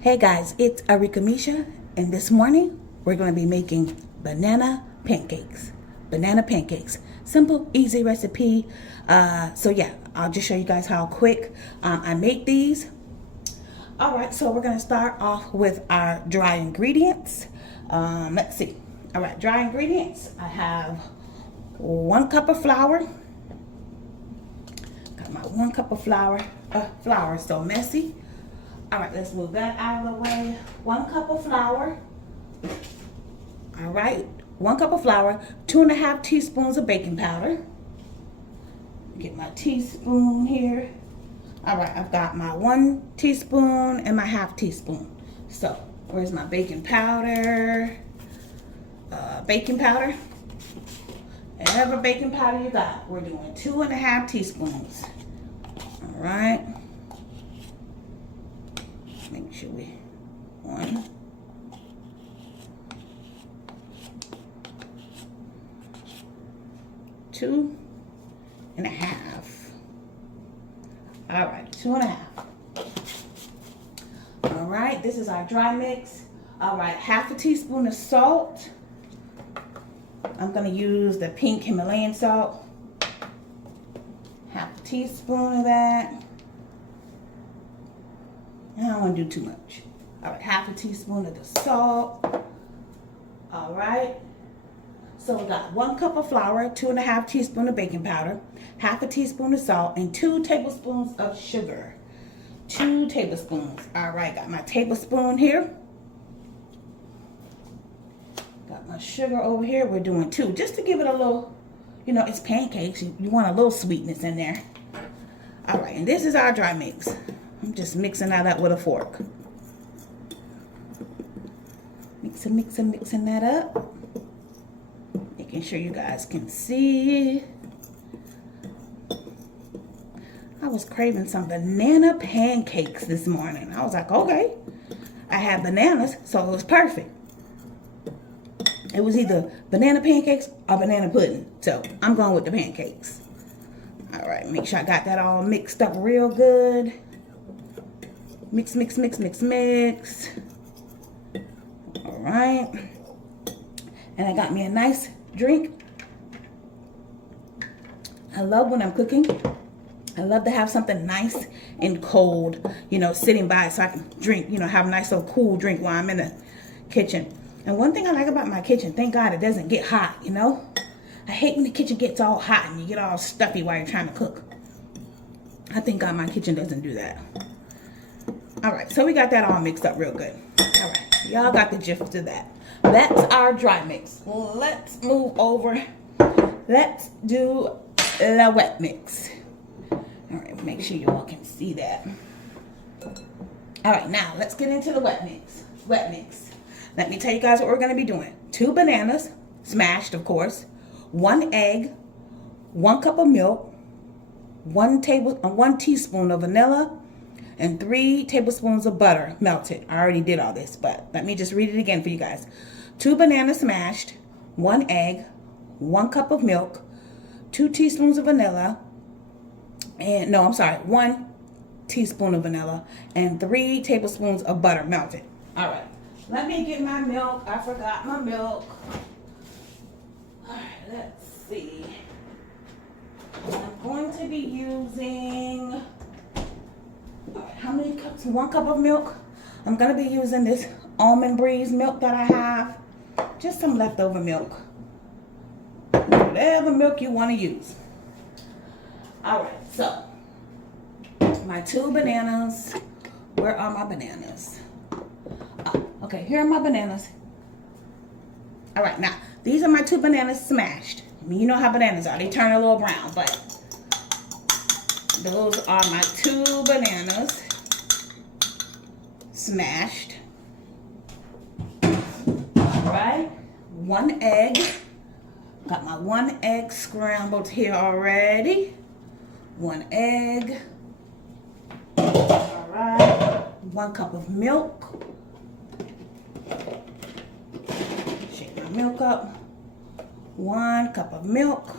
Hey guys, it's Arika Misha, and this morning we're going to be making banana pancakes. Banana pancakes. Simple, easy recipe. So yeah, I'll just show you guys how quick I make these. Alright, so we're going to start off with our dry ingredients. Let's see. Alright, dry ingredients. I have 1 cup of flour. Got my 1 cup of flour. Flour is so messy. All right, let's move that out of the way. 1 cup of flour. All right, 1 cup of flour, 2½ teaspoons of baking powder. Get my teaspoon here. All right, I've got my 1 teaspoon and my ½ teaspoon. So, where's my baking powder? Baking powder. Whatever baking powder you got, we're doing 2½ teaspoons. All right. Make sure we 1, 2½ All right, 2½. All right, this is our dry mix. All right, ½ teaspoon of salt. I'm gonna use the pink Himalayan salt. ½ teaspoon of that. I don't want to do too much. All right, ½ teaspoon of the salt. All right. So we got 1 cup of flour, 2½ teaspoon of baking powder, ½ teaspoon of salt, and 2 tablespoons of sugar. 2 tablespoons. All right, got my tablespoon here. Got my sugar over here. We're doing 2, just to give it a little, you know, it's pancakes. You want a little sweetness in there. All right, and this is our dry mix. I'm just mixing that up with a fork. Mixing that up. Making sure you guys can see. I was craving some banana pancakes this morning. I was like, okay. I had bananas, so it was perfect. It was either banana pancakes or banana pudding. So I'm going with the pancakes. All right, make sure I got that all mixed up real good. Mix. All right. And I got me a nice drink. I love when I'm cooking. I love to have something nice and cold, you know, sitting by so I can drink, you know, have a nice little cool drink while I'm in the kitchen. And one thing I like about my kitchen, thank God it doesn't get hot, you know. I hate when the kitchen gets all hot and you get all stuffy while you're trying to cook. I thank God my kitchen doesn't do that. All right, so we got that all mixed up real good. All right, y'all got the gist of that. That's our dry mix. Let's move over. Let's do the wet mix. All right, make sure y'all can see that. All right, now let's get into the wet mix. Let me tell you guys what we're gonna be doing. 2 bananas, smashed of course, 1 egg, 1 cup of milk, 1 teaspoon of vanilla, and 3 tablespoons of butter melted. I already did all this, but let me just read it again for you guys. 2 bananas smashed, 1 egg, 1 cup of milk, 2 teaspoons of vanilla, and 1 teaspoon of vanilla, and 3 tablespoons of butter melted. All right, let me get my milk. I forgot my milk. All right, let's see. I'm going to be using, how many cups? 1 cup of milk. I'm going to be using this almond breeze milk that I have. Just some leftover milk. Whatever milk you want to use. All right, so my 2 bananas. Where are my bananas? Oh, okay, here are my bananas. All right, now these are my 2 bananas smashed. I mean, you know how bananas are. They turn a little brown, but those are my 2 bananas smashed. All right, 1 egg. Got my 1 egg scrambled here already. 1 egg. All right, 1 cup of milk. Shake my milk up. 1 cup of milk.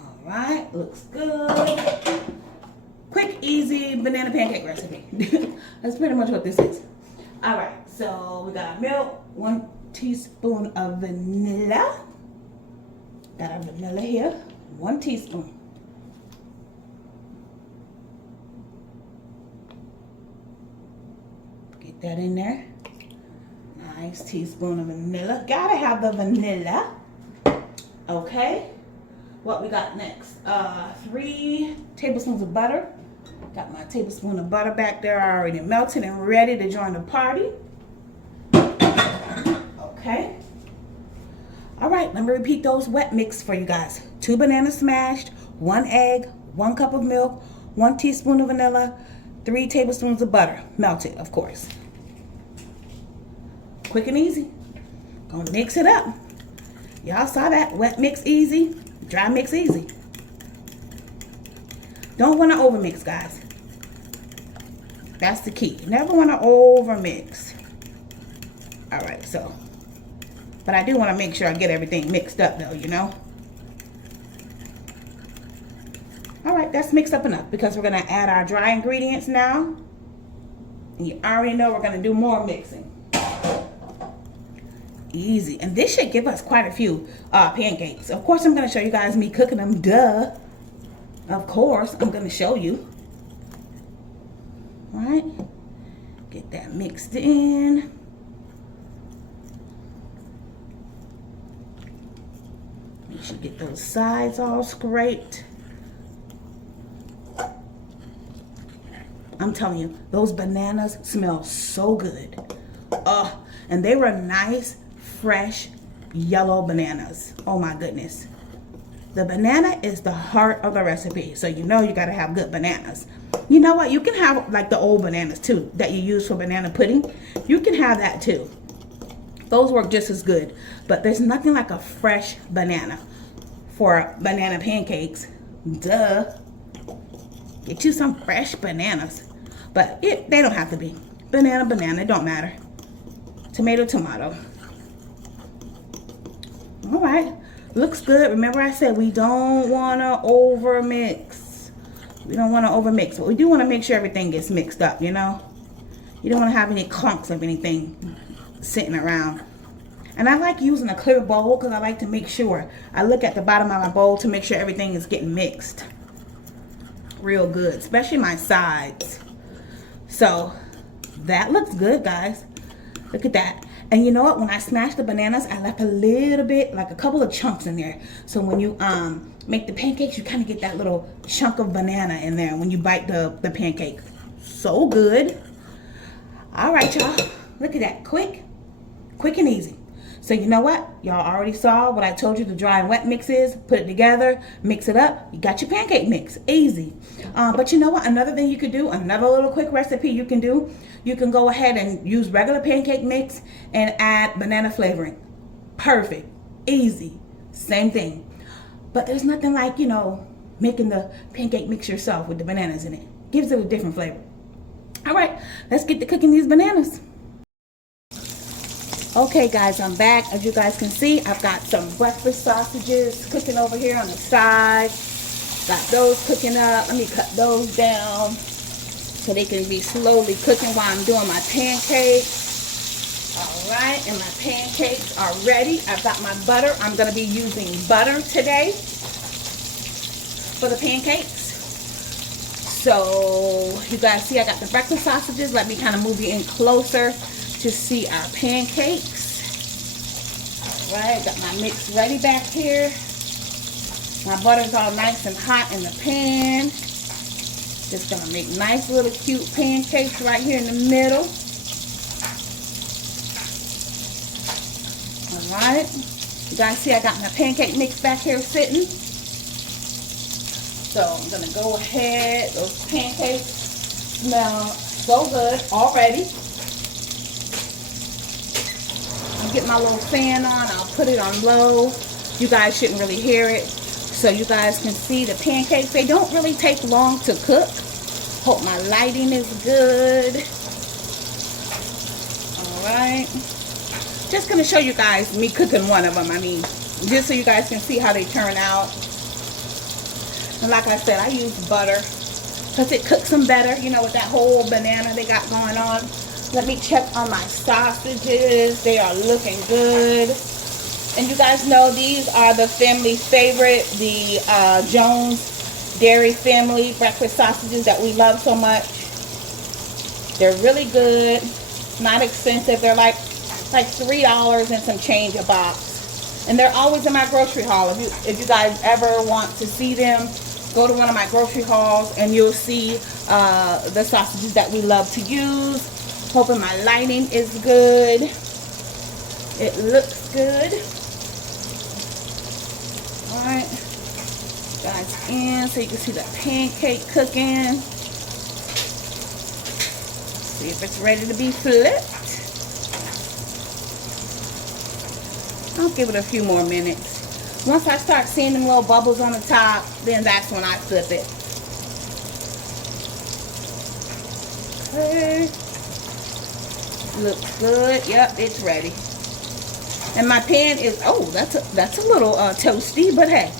All right, looks good. Quick easy banana pancake recipe. That's pretty much what this is. All right, so we got our milk, 1 teaspoon of vanilla. Got our vanilla here, 1 teaspoon. Get that in there. Nice teaspoon of vanilla. Gotta have the vanilla. Okay. What we got next? 3 tablespoons of butter. Got my tablespoon of butter back there already melted and ready to join the party. Okay. All right, let me repeat those wet mix for you guys. 2 bananas smashed, 1 egg, 1 cup of milk, 1 teaspoon of vanilla, 3 tablespoons of butter, melted, of course. Quick and easy. Gonna mix it up. Y'all saw that? Wet mix easy, dry mix easy. Don't want to overmix, guys. That's the key. Never want to overmix. All right, so. But I do want to make sure I get everything mixed up, though, you know. All right, that's mixed up enough because we're going to add our dry ingredients now. And you already know we're going to do more mixing. Easy. And this should give us quite a few pancakes. Of course, I'm going to show you guys me cooking them. Duh. Of course, I'm going to show you. All right. Get that mixed in. Make sure you get those sides all scraped. I'm telling you, those bananas smell so good. And they were nice, fresh, yellow bananas. Oh my goodness. The banana is the heart of the recipe. So you know you got to have good bananas. You know what? You can have like the old bananas too that you use for banana pudding. You can have that too. Those work just as good. But there's nothing like a fresh banana for banana pancakes. Duh. Get you some fresh bananas. But they don't have to be. Banana, it don't matter. Tomato. All right. Looks good. Remember I said we don't want to overmix. We don't want to overmix. But we do want to make sure everything gets mixed up, you know. You don't want to have any clumps of anything sitting around. And I like using a clear bowl because I like to make sure. I look at the bottom of my bowl to make sure everything is getting mixed real good, especially my sides. So that looks good, guys. Look at that. And you know what? When I smashed the bananas, I left a little bit, like a couple of chunks in there. So when you make the pancakes, you kind of get that little chunk of banana in there when you bite the pancake. So good. All right, y'all. Look at that. Quick and easy. So you know what? Y'all already saw what I told you the dry and wet mix is. Put it together, mix it up. You got your pancake mix. Easy. But you know what? Another thing you could do, another little quick recipe you can do, you can go ahead and use regular pancake mix and add banana flavoring. Perfect. Easy. Same thing. But there's nothing like, you know, making the pancake mix yourself with the bananas in it. Gives it a different flavor. All right, let's get to cooking these bananas. Okay guys, I'm back. As you guys can see, I've got some breakfast sausages cooking over here on the side. Got those cooking up. Let me cut those down so they can be slowly cooking while I'm doing my pancakes. All right, and my pancakes are ready. I've got my butter. I'm going to be using butter today for the pancakes. So you guys see I got the breakfast sausages. Let me kind of move you in closer to see our pancakes. All right, got my mix ready back here. My butter's all nice and hot in the pan. Just gonna make nice little cute pancakes right here in the middle. All right, you guys see I got my pancake mix back here sitting. So I'm gonna go ahead. Those pancakes smell so good already. I'll get my little fan on. I'll put it on low. You guys shouldn't really hear it. So you guys can see the pancakes. They don't really take long to cook. Hope my lighting is good. Alright. Just going to show you guys me cooking one of them. I mean, just so you guys can see how they turn out. And like I said, I use butter. because it cooks them better, you know, with that whole banana they got going on. Let me check on my sausages. They are looking good. And you guys know these are the family favorite, the Jones Dairy Family breakfast sausages that we love so much. They're really good, not expensive. They're like $3 and some change a box. And they're always in my grocery haul. If you guys ever want to see them, go to one of my grocery hauls and you'll see the sausages that we love to use. Hoping my lighting is good. It looks good. Alright. Guys in so you can see the pancake cooking. See if it's ready to be flipped. I'll give it a few more minutes. Once I start seeing them little bubbles on the top, then that's when I flip it. Okay. Looks good. Yep, it's ready. And my pan is, oh, that's a little toasty, but hey,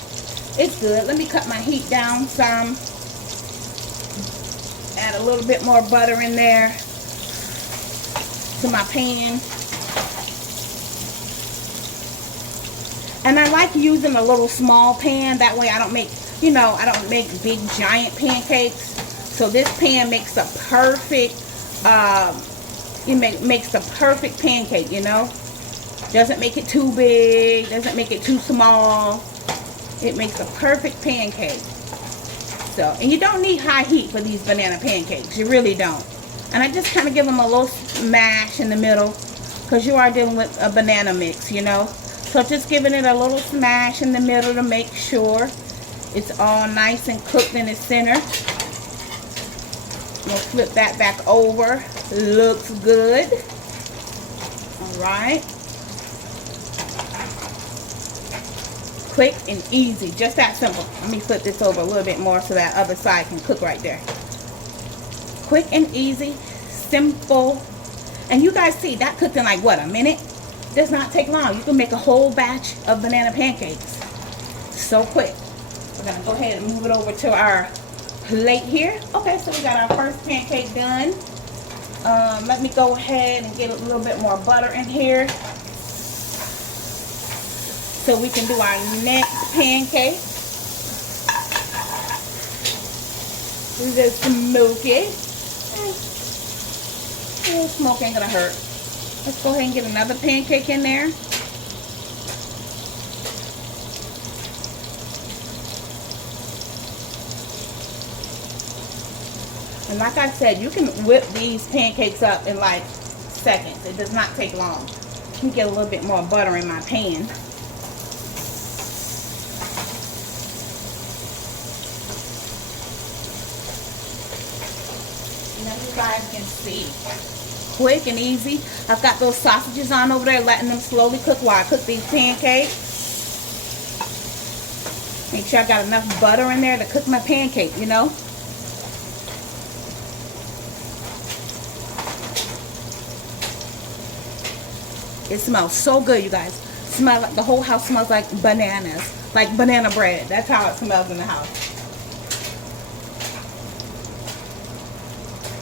it's good. Let me cut my heat down some. Add a little bit more butter in there to my pan. And I like using a little small pan. That way I don't make, you know, I don't make big giant pancakes. So this pan makes a perfect, makes the perfect pancake, you know. Doesn't make it too big, doesn't make it too small. It makes a perfect pancake. So, and you don't need high heat for these banana pancakes. You really don't. And I just kind of give them a little smash in the middle because you are dealing with a banana mix, you know. So just giving it a little smash in the middle to make sure it's all nice and cooked in the center. We'll flip that back over. Looks good. All right. Quick and easy, just that simple. Let me flip this over a little bit more so that other side can cook right there. Quick and easy, simple. And you guys see that cooked in like what, a minute? Does not take long. You can make a whole batch of banana pancakes so quick. We're gonna go ahead and move it over to our plate here. Okay, so we got our first pancake done. Let me go ahead and get a little bit more butter in here so we can do our next pancake. This is smoky. Smoke ain't gonna hurt. Let's go ahead and get another pancake in there. And like I said, you can whip these pancakes up in like seconds. It does not take long. Let me get a little bit more butter in my pan. Now you guys can see. Quick and easy. I've got those sausages on over there, letting them slowly cook while I cook these pancakes. Make sure I got enough butter in there to cook my pancake, you know. It smells so good, you guys. Smell like the whole house smells like bananas, like banana bread. That's how it smells in the house.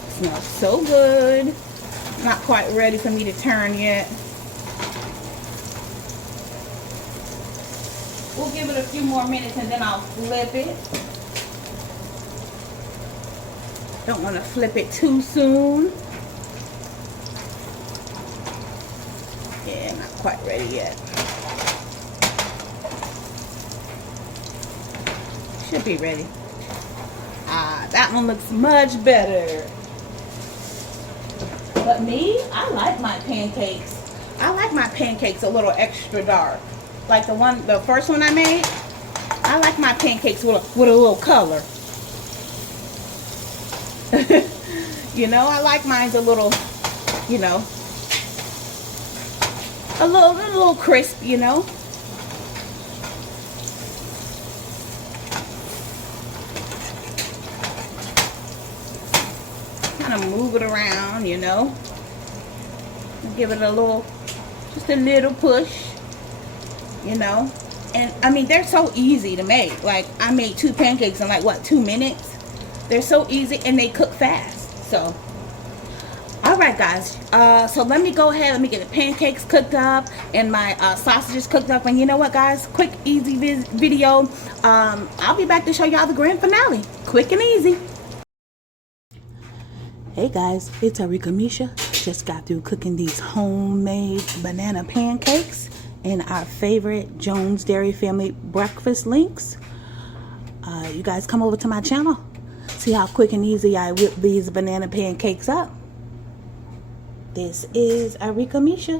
It smells so good. Not quite ready for me to turn yet. We'll give it a few more minutes and then I'll flip it. Don't want to flip it too soon. Yeah, not quite ready yet. Should be ready. Ah, that one looks much better. But me, I like my pancakes. I like my pancakes a little extra dark. Like the first one I made, I like my pancakes with a little color. You know, I like mine a little, you know, a little crisp, you know. Kind of move it around, you know. Give it a little, just a little push, you know. And I mean, they're so easy to make. Like, I made 2 pancakes in like what, 2 minutes? They're so easy and they cook fast. So alright guys, so let me go ahead, let me get the pancakes cooked up and my sausages cooked up. And you know what guys, quick easy video. I'll be back to show y'all the grand finale, quick and easy. Hey guys, it's Arika Misha. Just got through cooking these homemade banana pancakes in our favorite Jones Dairy Family breakfast links. You guys come over to my channel, see how quick and easy I whip these banana pancakes up. This is Arika Misha.